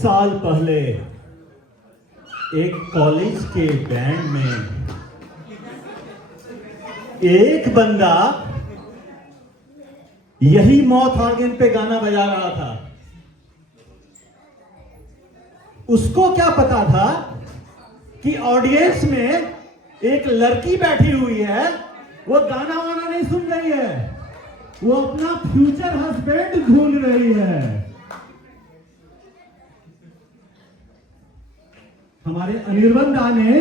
साल पहले एक कॉलेज के बैंड में एक बंदा यही मौत ऑर्गन पे गाना बजा रहा था। उसको क्या पता था कि ऑडियंस में एक लड़की बैठी हुई है, वो गाना वाना नहीं सुन रही है, वो अपना फ्यूचर हस्बैंड ढूंढ रही है। हमारे अनिर्बन दा ने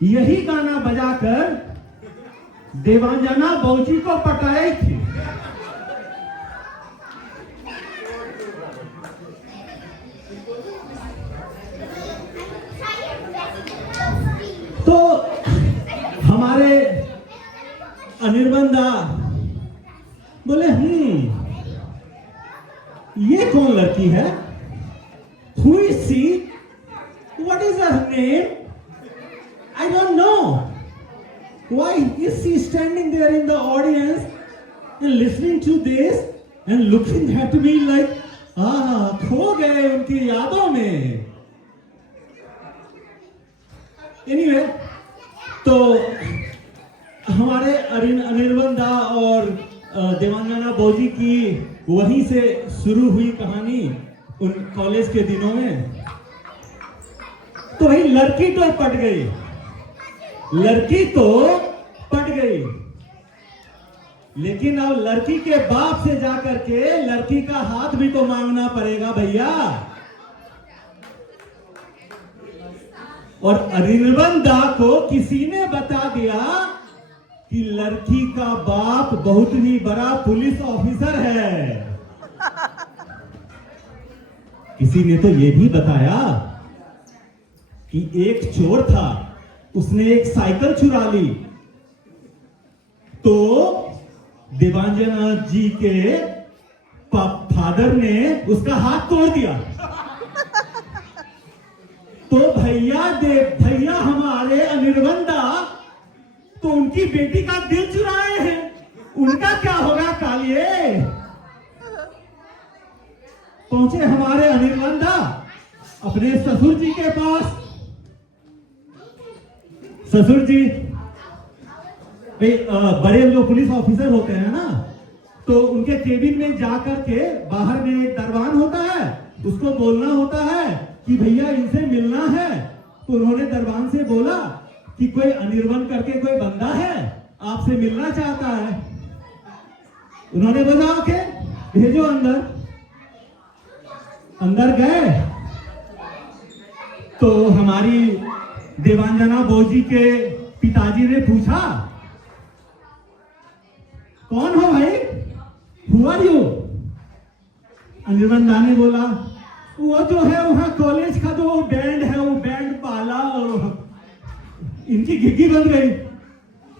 यही गाना बजाकर देवांजना बौजी को पटाई थी। तो हमारे अनिर्बन दा बोले ये कौन लड़की है? Who is she? What is her name? I don't know. Why is she standing there in the audience and listening to this and looking at me like खो गए उनकी यादों में। Anyway, तो हमारे अनिर्बन दा और देवांजना बौजी की वहीं से शुरू हुई कहानी उन कॉलेज के दिनों में। तो भाई लड़की तो पट गई, लड़की तो पट गई, लेकिन अब लड़की के बाप से जाकर के लड़की का हाथ भी तो मांगना पड़ेगा भैया। और अनिर्बन दा को किसी ने बता दिया कि लड़की का बाप बहुत ही बड़ा पुलिस ऑफिसर है। किसी ने तो यह भी बताया कि एक चोर था, उसने एक साइकिल चुरा ली, तो देवांजना जी के फादर ने उसका हाथ तोड़ दिया। तो भैया हमारे अनिर्बन दा तो उनकी बेटी का दिल चुराए हैं, उनका क्या होगा कालिए? पहुंचे हमारे अनिर्बन दा अपने ससुर जी के पास। ससुर जी बड़े जो पुलिस ऑफिसर होते हैं ना, तो उनके केबिन में जाकर के बाहर में एक दरबान होता है, उसको बोलना होता है कि भैया इनसे मिलना है। तो उन्होंने दरबान से बोला कि कोई अनिर्बन करके कोई बंदा है, आपसे मिलना चाहता है। उन्होंने बोला ओके भेजो अंदर। अंदर गए तो हमारी देवांजना बौजी के पिताजी ने पूछा कौन हो भाई, हु आर यू? अनिर्बन दा ने बोला वो जो है वहां कॉलेज का जो बैंड है, वो बैंड पाला और इनकी घिघी बन गई।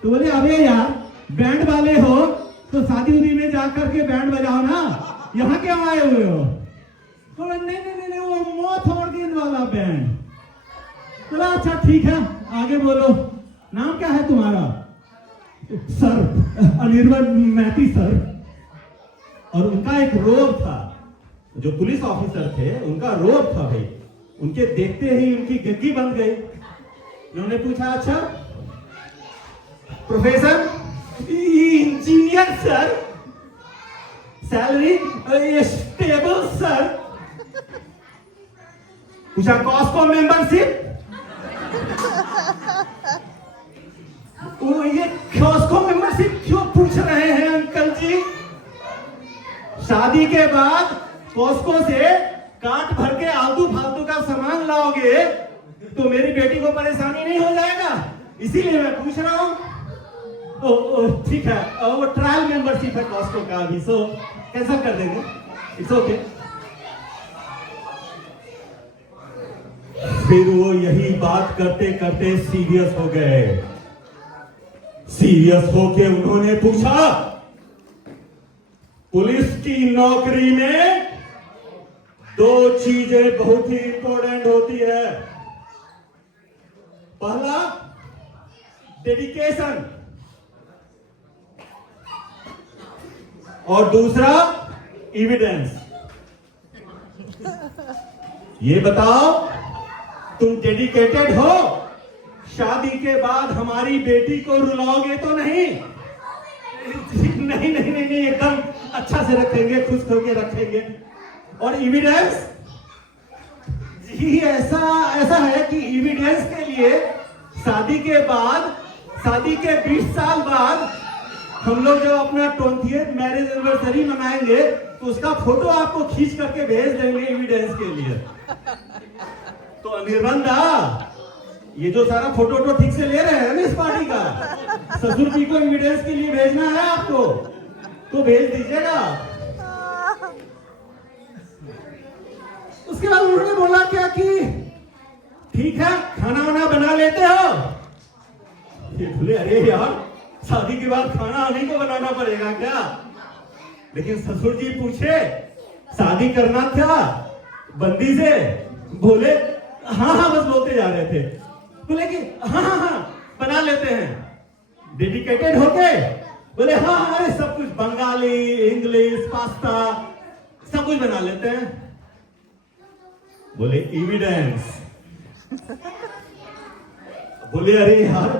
तो बोले अबे यार बैंड वाले हो तो शादी उदी में जाकर के बैंड बजाओ ना, यहाँ क्यों आए हुए हो? बोला नहीं वो मौत ऑर्गन वाला बैंड। बोला अच्छा ठीक है आगे बोलो, नाम क्या है तुम्हारा? Sir Anirban Maity sir. और उनका एक रोब था, जो पुलिस ऑफिसर थे उनका रोब था भाई, उनके देखते ही उनकी गग्गी बन गई। उन्होंने पूछा अच्छा professor? Engineer sir. Salary stable sir. पूछा कॉस्को मेंबरशिप? ये कॉस्को मेंबरशिप क्यों पूछ रहे हैं अंकल जी? शादी के बाद कॉस्को से काट भर के आलतू फालतू का सामान लाओगे तो मेरी बेटी को परेशानी नहीं हो जाएगा, इसीलिए मैं पूछ रहा हूं। ठीक है, वो ट्रायल मेंबरशिप है कॉस्को का अभी, सो कैंसिल कर देंगे, इट्स ओके। फिर वो यही बात करते करते सीरियस हो गए। सीरियस होके उन्होंने पूछा पुलिस की नौकरी में दो चीजें बहुत ही इंपॉर्टेंट होती है। पहला डेडिकेशन और दूसरा एविडेंस। ये बताओ, तुम डेडिकेटेड हो? शादी के बाद हमारी बेटी को रुलाओगे तो नहीं? नहीं नहीं नहीं नहीं, एकदम अच्छा से रखेंगे, खुश होके रखेंगे। और एविडेंस? जी ऐसा है कि एविडेंस के लिए शादी के बाद, शादी के 20 साल बाद हम लोग जब अपना 20th मैरिज एनिवर्सरी मनाएंगे तो उसका फोटो आपको खींच करके भेज देंगे एविडेंस के लिए। तो अनिर्बन दा, ये जो सारा फोटो ठीक से ले रहे हैं ना इस पार्टी का, ससुर जी को एविडेंस के लिए भेजना है आपको तो भेज दीजिएगा। उसके बाद उन्होंने बोला क्या कि ठीक है, खाना वाना बना लेते हो? ये बोले अरे यार, शादी के बाद खाना उन्हीं को बनाना पड़ेगा क्या? लेकिन ससुर जी पूछे शादी करना था बंदी से? बोले हाँ हाँ, बस बोलते जा रहे थे। बोले कि हाँ हाँ हाँ बना लेते हैं। डेडिकेटेड होके बोले हाँ हमारे सब कुछ, बंगाली, इंग्लिश, पास्ता सब कुछ बना लेते हैं। बोले एविडेंस? बोले अरे यार,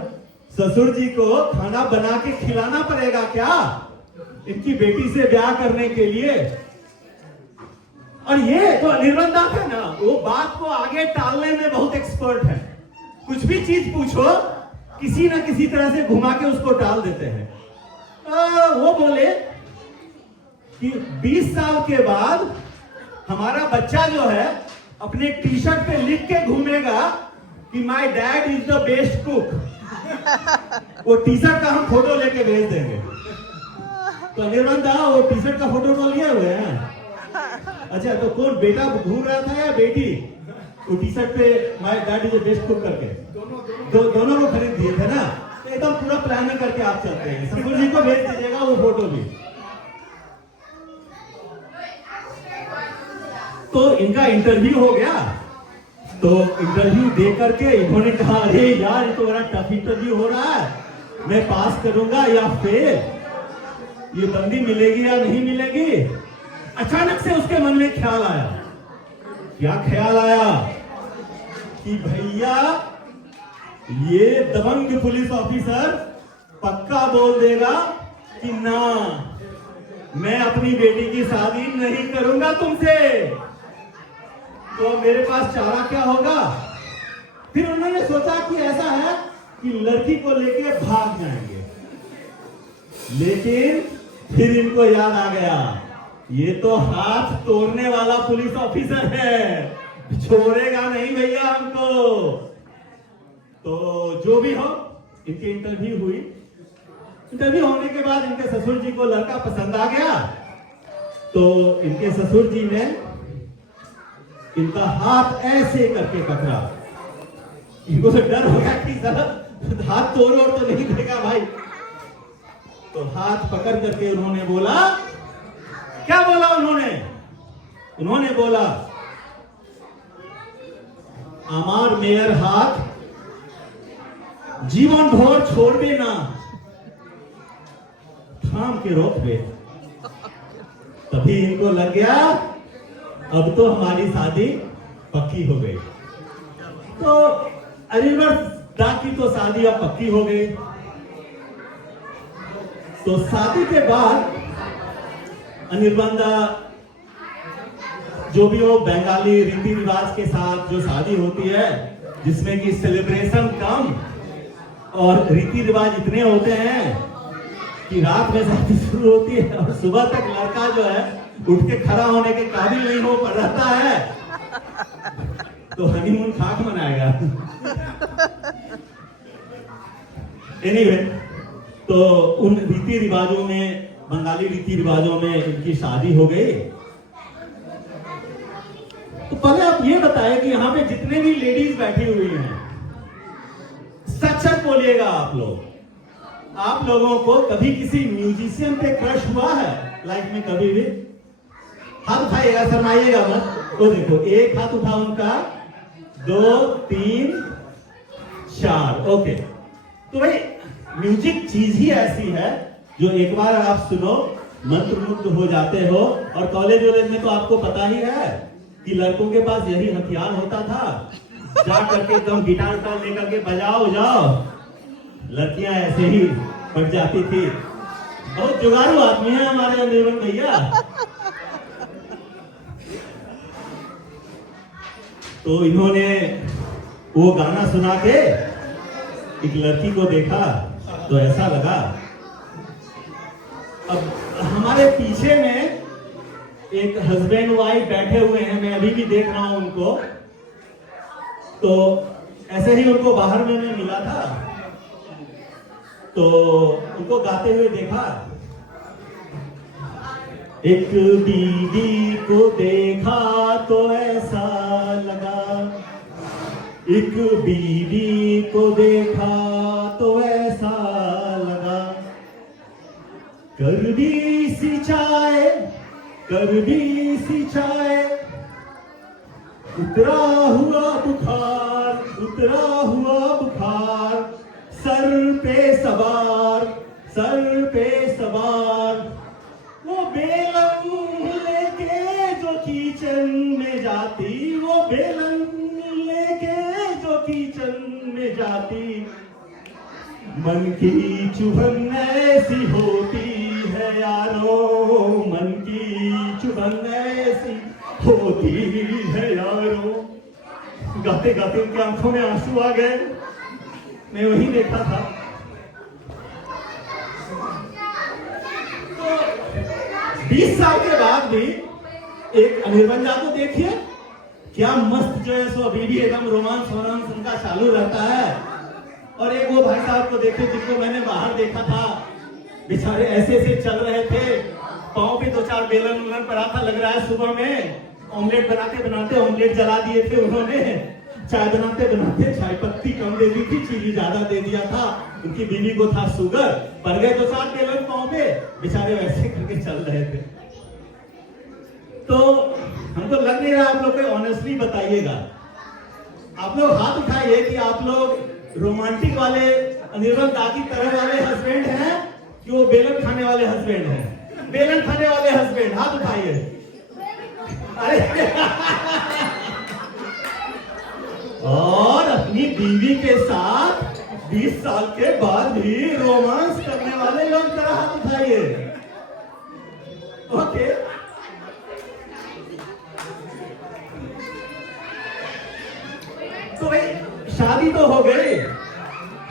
ससुर जी को खाना बना के खिलाना पड़ेगा क्या इनकी बेटी से ब्याह करने के लिए? और ये तो अनिर्बन दा है ना, वो बात को आगे टालने में बहुत एक्सपर्ट है। कुछ भी चीज पूछो, किसी ना किसी तरह से घुमा के उसको टाल देते हैं। वो बोले कि 20 साल के बाद हमारा बच्चा जो है अपने टी शर्ट पे लिख के घूमेगा कि my dad is the best cook. वो टी शर्ट का हम फोटो लेके भेज देंगे। तो अनिर्बन दा, वो टी शर्ट का फोटो तो लिए हुए हैं? अच्छा, तो कौन बेटा घूम रहा था या बेटी वो टी शर्ट पे my dad is the best cook करके? दोनों को खरीद दिए थे ना। तो एकदम पूरा प्लानिंग करके आप चलते हैं। ससुर जी को भेज दीजिएगा वो फोटो भी। तो इनका इंटरव्यू हो गया। तो इंटरव्यू दे करके इन्होंने कहा अरे यार, ये तो बड़ा टफ इंटरव्यू हो रहा है, मैं पास करूंगा या फेल, ये बंदी मिलेगी या नहीं मिलेगी? अचानक से उसके मन में ख्याल आया। क्या ख्याल आया? कि भैया ये दबंग पुलिस ऑफिसर पक्का बोल देगा कि ना, मैं अपनी बेटी की शादी नहीं करूंगा तुमसे। तो मेरे पास चारा क्या होगा? फिर उन्होंने सोचा कि ऐसा है कि लड़की को लेके भाग जाएंगे। लेकिन फिर इनको याद आ गया, ये तो हाथ तोड़ने वाला पुलिस ऑफिसर है, छोड़ेगा नहीं भैया हमको। तो जो भी हो, इनकी इंटरव्यू हुई। इंटरव्यू होने के बाद इनके ससुर जी को लड़का पसंद आ गया। तो इनके ससुर जी ने इनका हाथ ऐसे करके पकड़ा। इनको तो डर हो गया कि साहब हाथ तोड़ तो नहीं देगा भाई। तो हाथ पकड़ करके उन्होंने बोला, क्या बोला उन्होंने बोला, আমার মেয়ের हाथ जीवन भर छोड़बे ना, थाम के रोकबे। तभी इनको लग गया अब तो हमारी शादी पक्की हो गई। तो अनिर्बन दा की तो शादी अब पक्की हो गई। तो शादी के बाद अनिर्बन दा जो भी हो, बंगाली रीति रिवाज के साथ जो शादी होती है, जिसमें कि सेलिब्रेशन कम और रीति रिवाज इतने होते हैं कि रात में शादी शुरू होती है और सुबह तक लड़का जो है उठ के खड़ा होने के काबिल नहीं हो रहता है। तो हनीमून खाक मनाएगा। एनीवे, तो उन रीति रिवाजों में, बंगाली रीति रिवाजों में इनकी शादी हो गई। तो पहले आप ये बताएं कि यहाँ पे जितने भी लेडीज बैठी हुई हैं, सच सच बोलिएगा आप लोगों को कभी किसी म्यूजिशियन पे क्रश हुआ है लाइफ में? कभी भी हाथ उठाइएगा, शर्माइएगा मत। तो देखो, एक हाथ उठा उनका, 2 3 4। ओके, तो भाई म्यूजिक चीज ही ऐसी है जो एक बार आप सुनो मंत्रमुग्ध हो जाते हो। और कॉलेज वॉलेज में तो आपको पता ही है कि लड़कों के पास यही हथियार होता था, जा करके एकदम गिटार उटार लेकर के बजाओ जाओ, लड़कियां ऐसे ही बढ़ जाती थी। बहुत जुगाड़ू आदमी है हमारे अनिर्बन भैया। तो इन्होंने वो गाना सुना के एक लड़की को देखा तो ऐसा लगा। अब हमारे पीछे में एक हस्बैंड वाइफ बैठे हुए हैं, मैं अभी भी देख रहा हूं उनको। तो ऐसे ही उनको बाहर में मैं मिला था, तो उनको गाते हुए देखा। एक बीवी को देखा तो ऐसा लगा, एक बीवी को देखा तो ऐसा लगा, कड़वी सी चाय, कड़वी सी चाय, उतरा हुआ बुखार, उतरा हुआ बुखार, सर पे सवार, सर पे सवार, वो बेलन लेके जो किचन में जाती, वो बेलन लेके जो किचन में जाती, मन की चुभन ऐसी होती है यारो, मन की चुभन ऐसी होती है यारो। गाते गाते उनकी आंखों में आंसू आ गए, मैं वही देखा था। तो 20 साल के बाद भी एक अनिर्बन दा को देखिए, क्या मस्त जो है सो अभी भी एकदम रोमांस वोमांस उनका चालू रहता है। और एक वो भाई साहब को देखिए जिनको मैंने बाहर देखा था, बेचारे ऐसे ऐसे चल रहे थे, पाँव पे 2-4 बेलन उलन पड़ा था, लग रहा है सुबह में ऑमलेट बनाते बनाते ऑमलेट जला दिए थे उन्होंने। चाय बनाते बनाते चाय पत्ती कम दे दी थी, चीनी ज्यादा दे दिया था, उनकी बीवी को था शुगर, पड़ गए 2-4 बेलन पाँव पे, बेचारे वैसे करके चल रहे थे। तो हमको लग नहीं रहा, आप लोग को ऑनेस्टली बताइएगा, आप लोग हाथ उठाइए कि आप लोग रोमांटिक वाले अनिर्बन दा की तरह वाले हस्बैंड हैं कि वो बेलन खाने वाले हस्बैंड हैं। बेलन खाने वाले हस्बैंड हाथ उठाइए। अरे और अपनी बीवी के साथ 20 साल के बाद भी रोमांस करने वाले लोग जरा हाथ उठाइए। ओके, तो भाई शादी तो हो गई,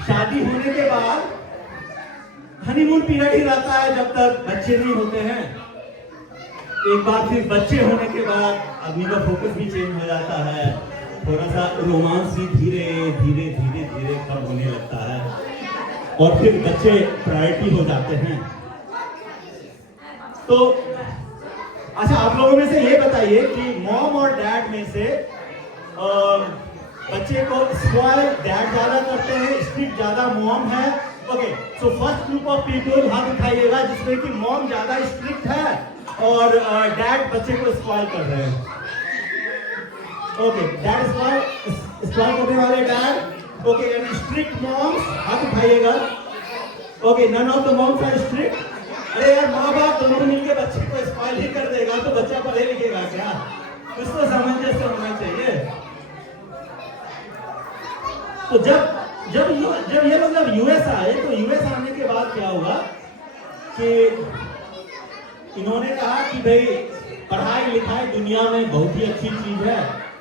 शादी होने के बाद हनीमून पीरियड ही रहता है जब तक बच्चे नहीं होते हैं। एक बार फिर बच्चे होने के बाद आदमी का फोकस भी चेंज हो जाता है, थोड़ा सा रोमांस भी धीरे धीरे धीरे धीरे कम होने लगता है और फिर बच्चे प्रायोरिटी हो जाते हैं। तो अच्छा, आप लोगों में से ये बताइए कि मॉम और डैड में से बच्चे को स्पॉइल डैड ज्यादा करते हैं, स्ट्रिक्ट ज्यादा मॉम है? Okay, so first group of people हाथ उठाइएगा जिसमें कि मॉम ज्यादा स्ट्रिक्ट है और डैड बच्चे को स्पॉइल कर रहे हैं। ओके, डैड स्पॉइल करने वाले dad. Okay, and strict moms हाथ उठाइएगा। Okay, none of the moms are strict. अरे यार, माँ बाप दोनों मिलकर बच्चे को स्पॉइल ही कर देगा तो बच्चा पढ़े लिखेगा क्या? कुछ तो सामंजस्य होना चाहिए। तो जब ये लोग जब यूएस आए तो यूएस आने के बाद क्या हुआ कि इन्होंने कहा कि भाई पढ़ाई लिखाई दुनिया में बहुत ही अच्छी चीज है।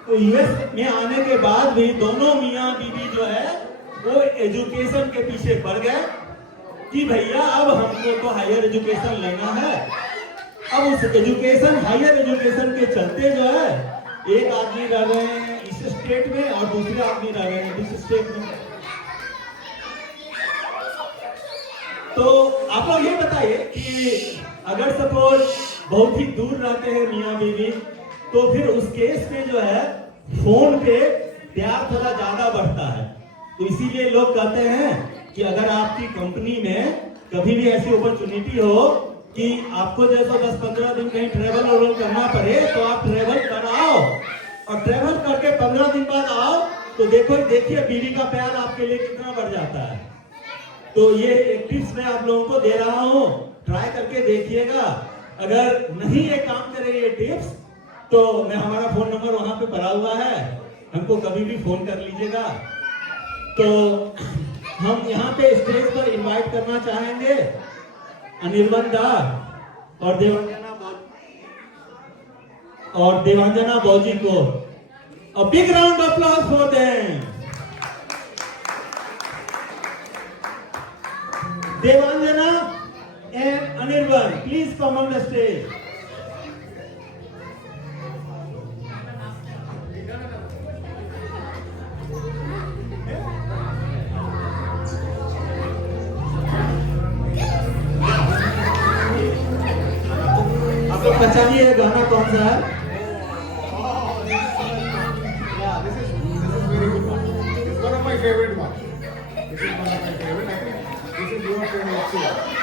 तो यूएस में आने के बाद भी दोनों मियाँ बीवी जो है वो एजुकेशन के पीछे पड़ गए कि भैया अब हमको तो हायर एजुकेशन लेना है। अब उस एजुकेशन हायर एजुकेशन के चलते जो है एक आदमी रह रहे हैं इस स्टेट में और दूसरे आदमी रह रहे हैं इस स्टेट में। तो आप लोग ये बताइए कि अगर सपोज बहुत ही दूर रहते हैं मियाँ बीवी तो फिर उस केस में जो है फोन पे प्यार थोड़ा ज्यादा बढ़ता है। तो इसीलिए लोग कहते हैं कि अगर आपकी कंपनी में कभी भी ऐसी अपॉर्चुनिटी हो कि आपको जैसा 10-15 दिन कहीं ट्रेवल और करना पड़े तो आप ट्रेवल कराओ और ट्रेवल करके 15 दिन बाद आओ तो देखिए बीवी का प्यार आपके लिए कितना बढ़ जाता है। तो ये एक टिप्स मैं आप लोगों को दे रहा हूँ, ट्राई करके देखिएगा। अगर नहीं ये काम करे ये टिप्स तो मैं हमारा फोन नंबर वहां पे भरा हुआ है, हमको कभी भी फोन कर लीजिएगा। तो हम यहाँ पे स्टेज पर इनवाइट करना चाहेंगे अनिर्बन दा और देवांजना बौजी को। A big round of applause for them. Devanjana and Anirban, please come on the stage. आप लोग पहचानिए गाना कौन सा है? This is very good one. It's one of my favorite ones. This is one of my favorite. I think this is your favorite too.